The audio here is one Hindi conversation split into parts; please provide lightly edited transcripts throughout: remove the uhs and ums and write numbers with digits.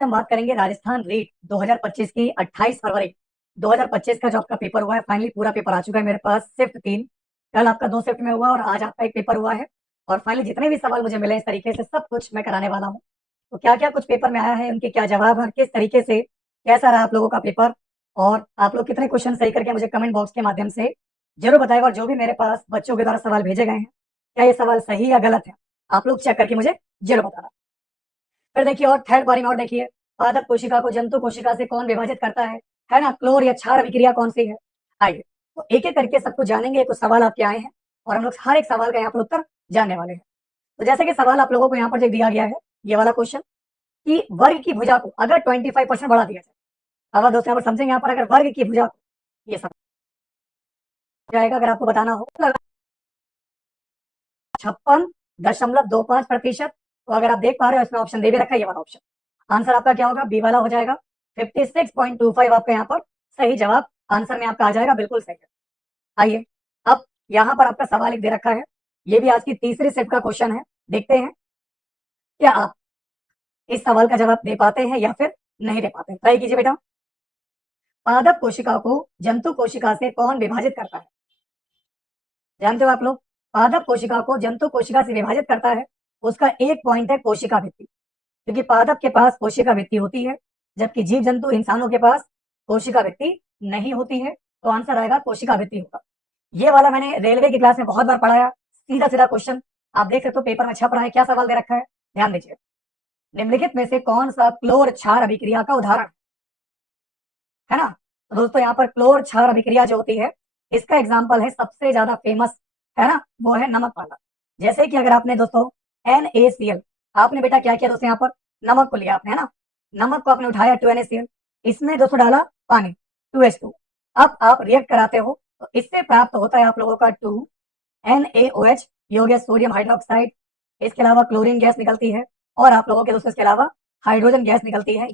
हम बात करेंगे राजस्थान रीट 2025 की 28 फरवरी 2025 का जो आपका पेपर हुआ है, फाइनली पूरा पेपर आ चुका है मेरे पास। शिफ्ट 3 कल आपका 2 शिफ्ट में हुआ और आज आपका एक पेपर हुआ है। और फाइनली जितने भी सवाल मुझे मिले इस तरीके से सब कुछ मैं कराने वाला हूँ। तो क्या क्या कुछ पेपर में आया है, उनके क्या जवाब है, किस तरीके से कैसा रहा आप लोगों का पेपर, और आप लोग कितने क्वेश्चन सही करके मुझे कमेंट बॉक्स के माध्यम से जरूर बताएगा। और जो भी मेरे पास बच्चों के द्वारा सवाल भेजे गए हैं, क्या ये सवाल सही या गलत है, आप लोग चेक करके मुझे जरूर बताना। फिर देखिए और थर्ड बारी में और देखिए, पादप कोशिका को जंतु कोशिका से कौन विभाजित करता है ना, क्लोर या क्षार अभिक्रिया कौन सी है। आइए तो एक एक करके सब कुछ जानेंगे। कुछ सवाल आपके आए हैं और हम लोग हर एक सवाल का यहाँ पर उत्तर जानने वाले हैं। तो जैसे कि सवाल आप लोगों को यहाँ पर जो दिया गया है, ये वाला क्वेश्चन, कि वर्ग की भुजा को अगर 25% बढ़ा दिया जाए। अब आप दोस्तों यहाँ पर समझेंगे, यहाँ पर अगर वर्ग की भुजा को, ये सब जाएगा अगर आपको बताना हो, 56.25%। तो अगर आप देख पा रहे हो इसमें ऑप्शन दे भी रखा है, ये वाला ऑप्शन। आंसर आपका क्या होगा, बी वाला हो जाएगा। 56.25 आपका यहाँ पर सही जवाब आंसर में आपका आ जाएगा, बिल्कुल सही है। आइए अब यहाँ पर आपका सवाल एक दे रखा है, ये भी आज की तीसरी शिफ्ट का क्वेश्चन है। देखते हैं क्या आप इस सवाल का जवाब दे पाते हैं या फिर नहीं दे पाते। ट्राई कीजिए बेटा। पादप कोशिका को जंतु कोशिका से कौन विभाजित करता है। जानते हो आप लोग, पादप कोशिका को जंतु कोशिका से विभाजित करता है, उसका एक पॉइंट है कोशिका भित्ति। क्योंकि पादप के पास कोशिका भित्ति होती है, जबकि जीव जंतु इंसानों के पास कोशिका भित्ति नहीं होती है। तो आंसर आएगा कोशिका भित्ति होगा। ये वाला मैंने रेलवे की क्लास में बहुत बार पढ़ाया। सीधा सीधा क्वेश्चन आप देख सकते हो, पेपर में छप रहा है। क्या सवाल दे रखा है, ध्यान दीजिए। निम्नलिखित में से कौन सा क्लोर क्षार अभिक्रिया का उदाहरण है ना। तो दोस्तों यहाँ पर क्लोर क्षार अभिक्रिया जो होती है, इसका एग्जाम्पल है सबसे ज्यादा फेमस, है ना, वो है नमक वाला। जैसे कि अगर आपने दोस्तों NaCl, आपने बेटा क्या किया दोस्तों, यहाँ पर नमक को लिया आपने, है ना, नमक को आपने उठाया 2NaCl, इसमें दोस्तों डाला पानी 2H2। अब आप रिएक्ट कराते हो तो इससे प्राप्त होता है आप लोगों का 2NaOH, ये हो गया सोडियम हाइड्रोक्साइड। इसके अलावा क्लोरीन गैस निकलती है और आप लोगों के दोस्तों इसके अलावा हाइड्रोजन गैस निकलती है।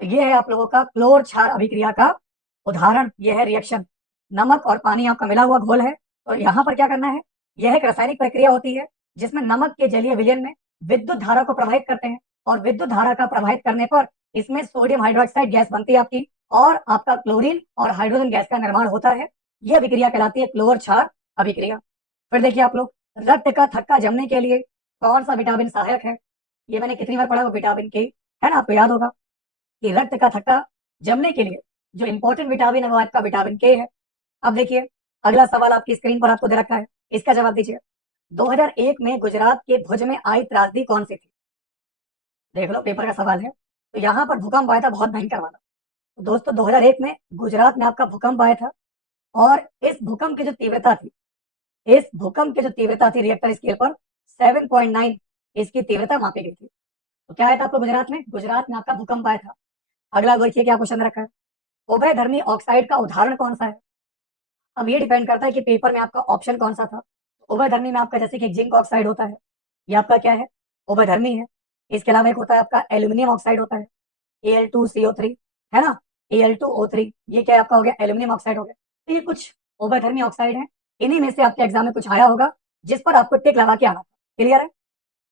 ये है आप लोगों का क्लोर क्षार अभिक्रिया का उदाहरण। ये है रिएक्शन, नमक और पानी आपका मिला हुआ घोल है। और यहाँ पर क्या करना है, यह एक रासायनिक प्रक्रिया होती है जिसमें नमक के जलीय विलयन में विद्युत धारा को प्रवाहित करते हैं, और विद्युत धारा का प्रवाहित करने पर इसमें सोडियम हाइड्रोक्साइड गैस बनती है आपकी, और आपका क्लोरीन और हाइड्रोजन गैस का निर्माण होता है। यह अभिक्रिया कहलाती है क्लोर क्षार अभिक्रिया। फिर देखिए आप लोग, रक्त का थक्का जमने के लिए कौन सा विटामिन सहायक है। ये मैंने कितनी बार पढ़ा, वो विटामिन के, है ना, आपको याद होगा कि रक्त का थक्का जमने के लिए जो इंपॉर्टेंट विटामिन है वो आपका विटामिन के है। अब देखिए अगला सवाल आपकी स्क्रीन पर आपको दे रखा है, इसका जवाब दीजिए। 2001 में गुजरात के भुज में आई त्रासदी कौन सी थी। देख लो, पेपर का सवाल है। तो यहाँ पर भूकंप आया था, बहुत भयंकर वाला। तो दोस्तों 2001 में गुजरात में आपका भूकंप आया था, और इस भूकंप की जो तीव्रता थी, इस भूकंप की जो तीव्रता थी रिएक्टर स्केल पर 7.9 इसकी तीव्रता मापी गई थी। तो क्या आया था आपको गुजरात में, गुजरात में आपका भूकंप आया था। अगला देखिए क्या क्वेश्चन रखा है, उभयधर्मी ऑक्साइड का उदाहरण कौन सा है। अब ये डिपेंड करता है कि पेपर में आपका ऑप्शन कौन सा था। उभयधर्मी में आपका जैसे कि जिंक ऑक्साइड होता है, ये आपका क्या है, उभयधर्मी है। इसके अलावा एक होता है आपका एल्यूमिनियम ऑक्साइड होता है, Al2CO3, है ना, Al2O3, ये क्या आपका हो गया, एल्यूमिनियम ऑक्साइड हो गया। तो ये कुछ उभयधर्मी ऑक्साइड है, इन्हीं में से आपके एग्जाम में कुछ आया होगा जिस पर आपको टिक लगा के आना था। क्लियर है।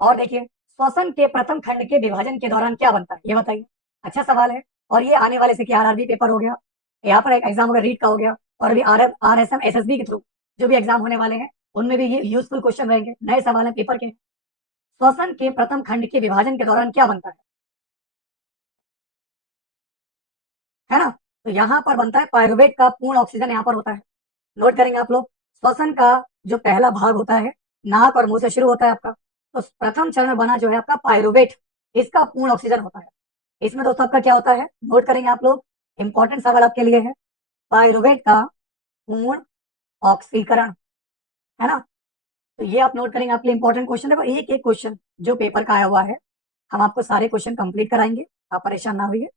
और देखिए, श्वसन के प्रथम खंड के विभाजन के दौरान क्या बनता है, ये बताइए। अच्छा सवाल है, और ये आने वाले से कि आरआरबी पेपर हो गया, यहाँ पर एक एग्जाम होगा रीट का हो गया, और अभी RSM SSB के थ्रू जो भी एग्जाम होने वाले हैं उनमें भी ये यूजफुल क्वेश्चन रहेंगे, नए सवाल है पेपर के। श्वसन के प्रथम खंड के विभाजन के दौरान क्या बनता है ना। तो यहाँ पर बनता है पायरुवेट का पूर्ण ऑक्सीजन यहाँ पर होता है। नोट करेंगे आप लोग, श्वसन का जो पहला भाग होता है नाक और मुंह से शुरू होता है आपका, तो प्रथम चरण बना जो है आपका पायरुवेट, इसका पूर्ण ऑक्सीजन होता है। इसमें दोस्तों आपका क्या होता है, नोट करेंगे आप लोग, इंपॉर्टेंट सवाल आपके लिए है, पायरुवेट का पूर्ण ऑक्सीकरण, है ना। तो ये आप नोट करेंगे, आपके लिए इंपॉर्टेंट क्वेश्चन है। एक एक क्वेश्चन जो पेपर का आया हुआ है, हम आपको सारे क्वेश्चन कंप्लीट कराएंगे, आप परेशान ना होइए।